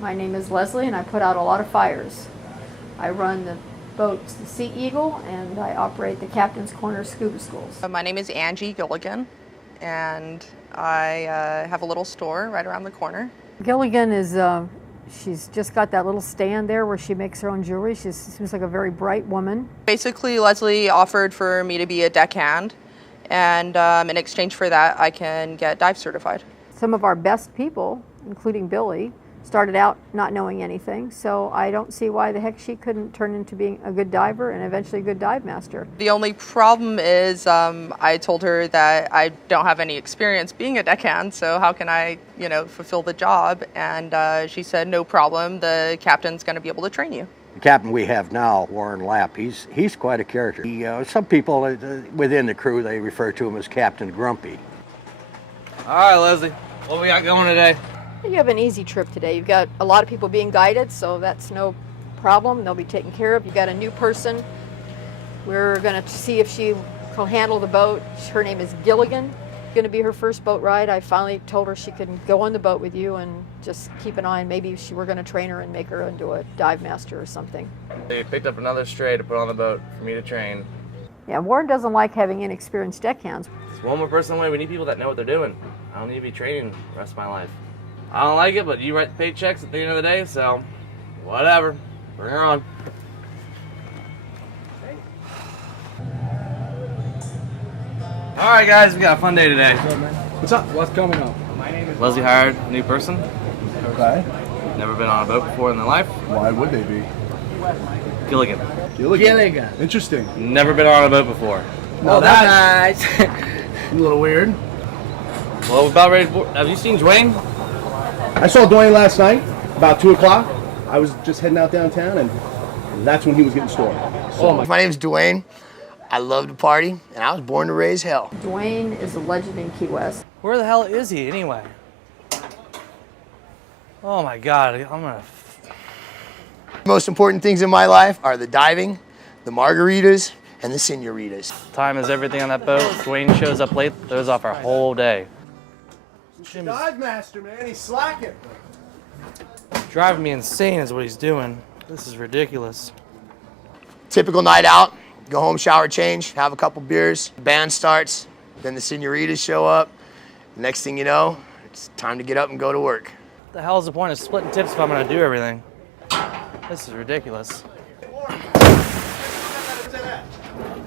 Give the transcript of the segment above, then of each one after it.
My name is Leslie and I put out a lot of fires. I run the boats, the Sea Eagle, and I operate the Captain's Corner Scuba Schools. My name is Angie Gilligan, and I have a little store right around the corner. Gilligan is, she's just got that little stand there where she makes her own jewelry. She seems like a very bright woman. Basically, Leslie offered for me to be a deckhand, and in exchange for that, I can get dive certified. Some of our best people, including Billy, started out not knowing anything, so I don't see why the heck she couldn't turn into being a good diver and eventually a good dive master. The only problem is I told her that I don't have any experience being a deckhand, so how can I, fulfill the job? And she said, no problem, the captain's going to be able to train you. The captain we have now, Warren Lapp, he's quite a character. Some people within the crew, they refer to him as Captain Grumpy. All right, Leslie, what we got going today? You have an easy trip today. You've got a lot of people being guided, so that's no problem. They'll be taken care of. You've got a new person. We're going to see if she will handle the boat. Her name is Gilligan. Going to be her first boat ride. I finally told her she could go on the boat with you and just keep an eye on maybe we're going to train her and make her into a dive master or something. They picked up another stray to put on the boat for me to train. Yeah, Warren doesn't like having inexperienced deckhands. It's one more person away. We need people that know what they're doing. I don't need to be training the rest of my life. I don't like it, but you write the paychecks at the end of the day, so whatever. Bring her on. All right, guys, we got a fun day today. What's up? What's coming up? Leslie hired a new person. Okay. Never been on a boat before in their life. Why would they be? Gilligan. Gilligan. Interesting. Never been on a boat before. Well, that's nice. A little weird. Well, we're about ready to board. Have you seen Dwayne? I saw Dwayne last night, about 2 o'clock. I was just heading out downtown, and that's when he was getting stored. So, My name's Dwayne. I love to party, and I was born to raise hell. Dwayne is a legend in Key West. Where the hell is he anyway? Oh my God, The most important things in my life are the diving, the margaritas, and the senoritas. Time is everything on that boat. Dwayne shows up late, throws off our whole day. dive master, man, he's slacking. Driving me insane is what he's doing. This is ridiculous. Typical night out, go home, shower, change, have a couple beers, band starts, then the senoritas show up. Next thing you know, it's time to get up and go to work. What the hell is the point of splitting tips if I'm gonna do everything? This is ridiculous.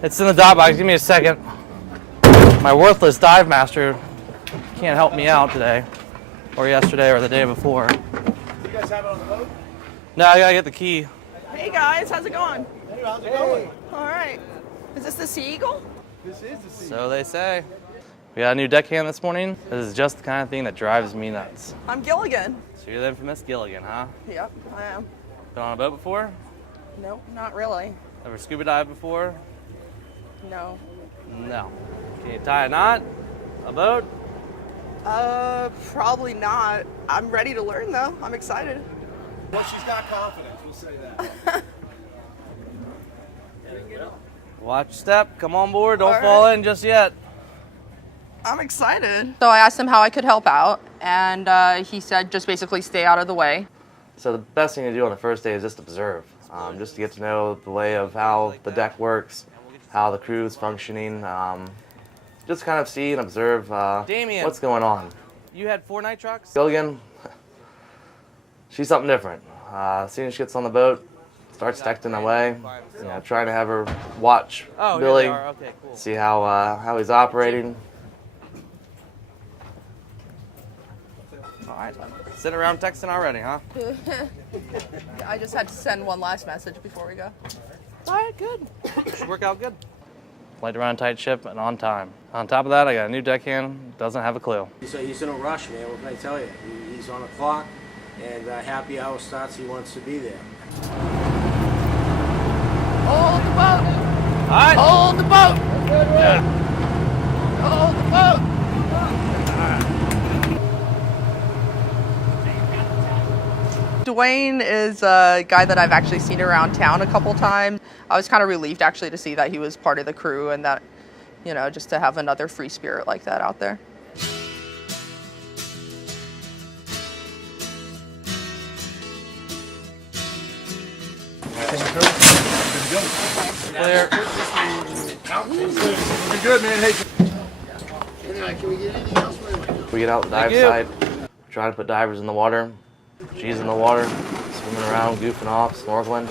It's in the dock box, give me a second. My worthless dive master can't help me out today, or yesterday, or the day before. You guys have it on the boat? No, I gotta get the key. Hey guys, how's it going? Hey, how's it going? All right. Is this the Sea Eagle? This is the sea. So they say. We got a new deckhand this morning. This is just the kind of thing that drives me nuts. I'm Gilligan. So you're the infamous Gilligan, huh? Yep, I am. Been on a boat before? Nope, not really. Ever scuba dived before? No. No. Can you tie a knot? A boat? Probably not. I'm ready to learn though. I'm excited. Well, she's got confidence, we'll say that. Watch your step. Come on board. Don't All fall right. in just yet. I'm excited. So I asked him how I could help out, and he said just basically stay out of the way. So the best thing to do on the first day is just observe. Just to get to know the lay of how the deck works, how the crew is functioning. Just kind of see and observe Damien. what's going on. You had 4 night trucks? Gilligan, she's something different. As soon as she gets on the boat, starts texting away, trying to have her watch Billy, Okay, cool. see how he's operating. All right, sitting around texting already, huh? I just had to send one last message before we go. All right, good. Should work out good. Like to run a tight ship and on time. On top of that, I got a new deckhand, doesn't have a clue. He's in a rush, man. What can I tell you? He's on the clock, and happy hour starts. He wants to be there. Hold the boat! All right. Hold the boat! Hold the boat! Dwayne is a guy that I've actually seen around town a couple times. I was kind of relieved actually to see that he was part of the crew and that, just to have another free spirit like that out there. Clear. You're good, man. Hey. Can we get anything else? We get out the dive site, try to put divers in the water. She's in the water, swimming around, goofing off, snorkeling.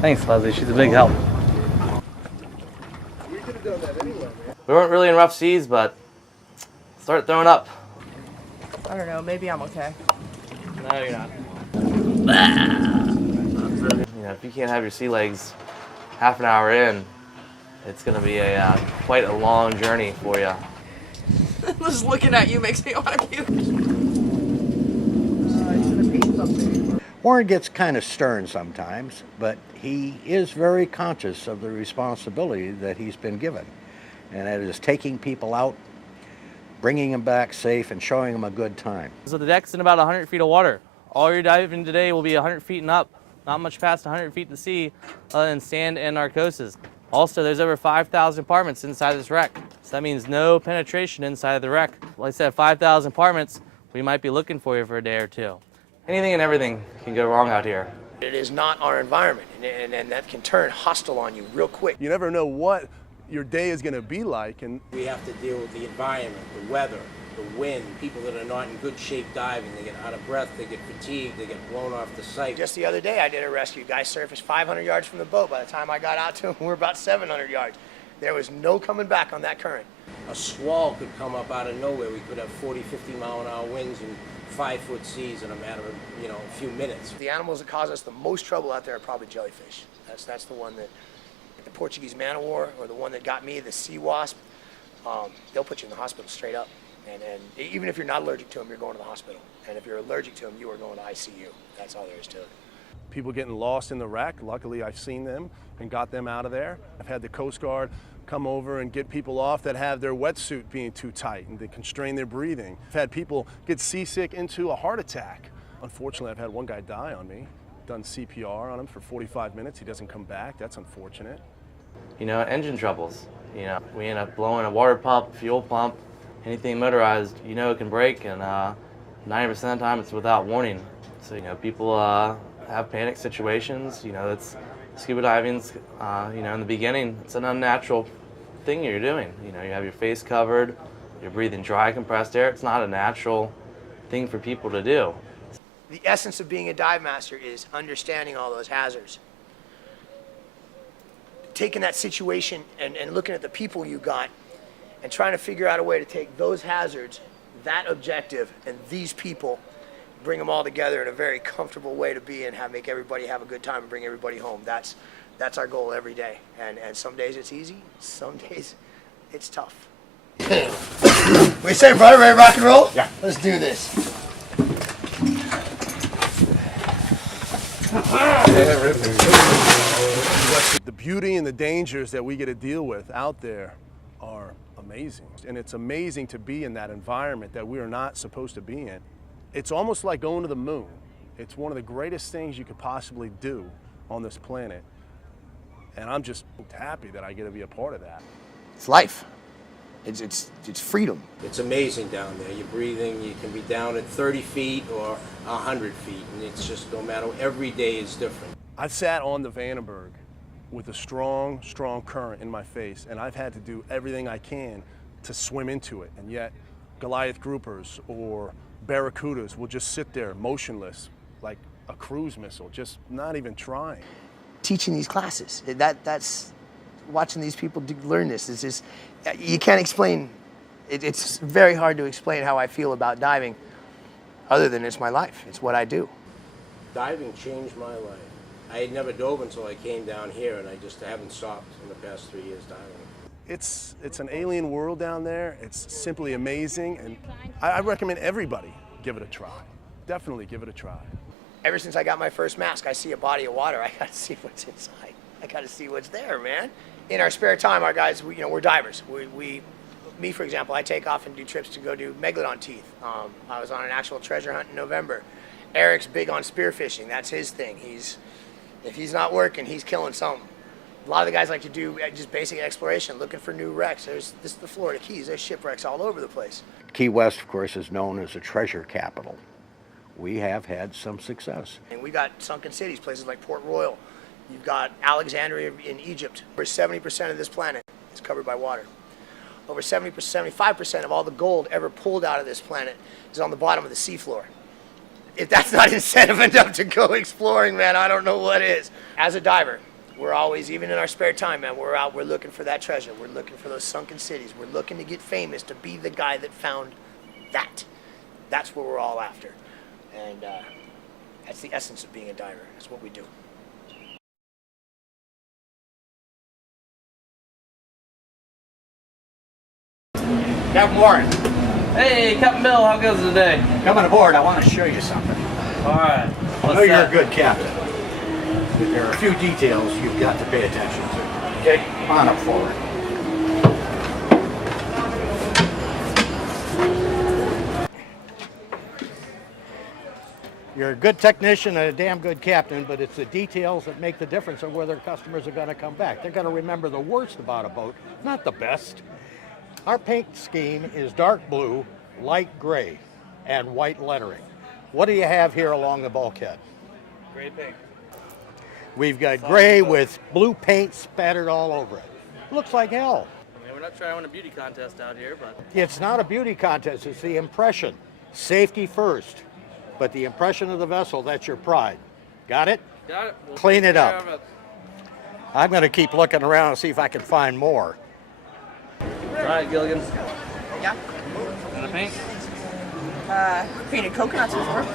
Thanks, Leslie. She's a big help. We weren't really in rough seas, but started throwing up. I don't know. Maybe I'm okay. No, you're not. You know, if you can't have your sea legs half an hour in, it's going to be a quite a long journey for you. Just looking at you makes me want to puke. Warren gets kind of stern sometimes, but he is very conscious of the responsibility that he's been given. And that is taking people out, bringing them back safe, and showing them a good time. So the deck's in about 100 feet of water. All you're diving today will be 100 feet and up. Not much past 100 feet to sea other than sand and narcosis. Also, there's over 5,000 apartments inside this wreck. So that means no penetration inside of the wreck. Like I said, 5,000 apartments, we might be looking for you for a day or two. Anything and everything can go wrong out here. It is not our environment, and that can turn hostile on you real quick. You never know what your day is going to be like, and We have to deal with the environment, the weather, the wind, people that are not in good shape diving. They get out of breath, they get fatigued, they get blown off the site. Just the other day, I did a rescue. Guy surfaced 500 yards from the boat. By the time I got out to him, we were about 700 yards. There was no coming back on that current. A squall could come up out of nowhere. We could have 40, 50 mile an hour winds and 5-foot seas in a matter of, a few minutes. The animals that cause us the most trouble out there are probably jellyfish. That's the one that, the Portuguese man o' war, or the one that got me, the sea wasp. They'll put you in the hospital straight up. And even if you're not allergic to them, you're going to the hospital. And if you're allergic to them, you are going to ICU. That's all there is to it. people getting lost in the wreck. Luckily, I've seen them and got them out of there. I've had the Coast Guard come over and get people off that have their wetsuit being too tight and they constrain their breathing. I've had people get seasick into a heart attack. Unfortunately, I've had one guy die on me. Done CPR on him for 45 minutes. He doesn't come back. That's unfortunate. You know, engine troubles. You know, we end up blowing a water pump, fuel pump, anything motorized, you know it can break, and 90% of the time it's without warning. So, you know, people have panic situations. You know, it's scuba diving's, you know, in the beginning, it's an unnatural thing you're doing. You know, you have your face covered, you're breathing dry, compressed air. It's not a natural thing for people to do. The essence of being a dive master is understanding all those hazards. Taking that situation and looking at the people you got and trying to figure out a way to take those hazards, that objective, and these people, bring them all together in a very comfortable way to be in, make everybody have a good time and bring everybody home. That's our goal every day. And some days it's easy, some days it's tough. We say, brother, ready to rock and roll? Yeah. Let's do this. The beauty and the dangers that we get to deal with out there are amazing. And it's amazing to be in that environment that we are not supposed to be in. It's almost like going to the moon. It's one of the greatest things you could possibly do on this planet. And I'm just happy that I get to be a part of that. It's life. It's freedom. It's amazing down there. You're breathing, you can be down at 30 feet or 100 feet, and it's just no matter, every day is different. I've sat on the Vandenberg with a strong, strong current in my face, and I've had to do everything I can to swim into it, and yet Goliath groupers or barracudas will just sit there motionless like a cruise missile, just not even trying. Teaching these classes, that's watching these people learn this. It's just, you can't explain, it's very hard to explain how I feel about diving other than it's my life, it's what I do. Diving changed my life. I had never dove until I came down here, and I haven't stopped in the past 3 years diving. It's an alien world down there. It's simply amazing, and I recommend everybody give it a try. Definitely give it a try. Ever since I got my first mask, I see a body of water, I gotta see what's inside. I gotta see what's there, man. In our spare time, our guys, we're divers. Me, for example, I take off and do trips to go do megalodon teeth. I was on an actual treasure hunt in November. Eric's big on spearfishing. That's his thing. If he's not working, he's killing something. A lot of the guys like to do just basic exploration, looking for new wrecks. This is the Florida Keys. There's shipwrecks all over the place. Key West, of course, is known as a treasure capital. We have had some success. And we got sunken cities, places like Port Royal. You've got Alexandria in Egypt, where 70% of this planet is covered by water. Over 75% of all the gold ever pulled out of this planet is on the bottom of the seafloor. If that's not incentive enough to go exploring, man, I don't know what is. As a diver, we're always, even in our spare time, man, we're out, we're looking for that treasure. We're looking for those sunken cities. We're looking to get famous, to be the guy that found that. That's what we're all after. And that's the essence of being a diver. That's what we do. Captain Warren, Hey, Captain Bill, how goes it today? coming aboard, I want to show you something. All right. I know you're a good captain, but there are a few details you've got to pay attention to. Okay, come on up forward. You're a good technician and a damn good captain, but it's the details that make the difference of whether customers are going to come back. They're going to remember the worst about a boat, not the best. Our paint scheme is dark blue, light gray, and white lettering. What do you have here along the bulkhead? Gray paint. We've got gray with blue paint spattered all over it. Looks like hell. I mean, we're not trying to win a beauty contest out here, but It's not a beauty contest, it's the impression. Safety first, but the impression of the vessel, that's your pride. Got it? got it. We'll Clean take it care up. of it. I'm going to keep looking around and see if I can find more. All right, Gilligan. Yeah. And the paint? Painted coconuts before.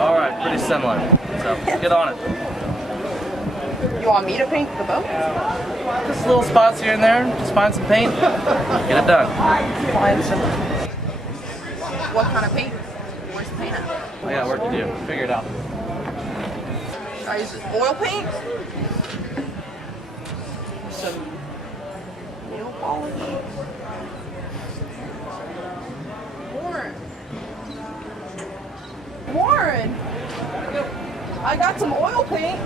All right, pretty similar. So get on it. You want me to paint the boat? Just little spots here and there. Just find some paint. Get it done. Find some. What kind of paint? Where's the paint at? I got work to do. Figure it out. Should I use oil paint? Some nail polish? Warren. Warren! I got some oil paint.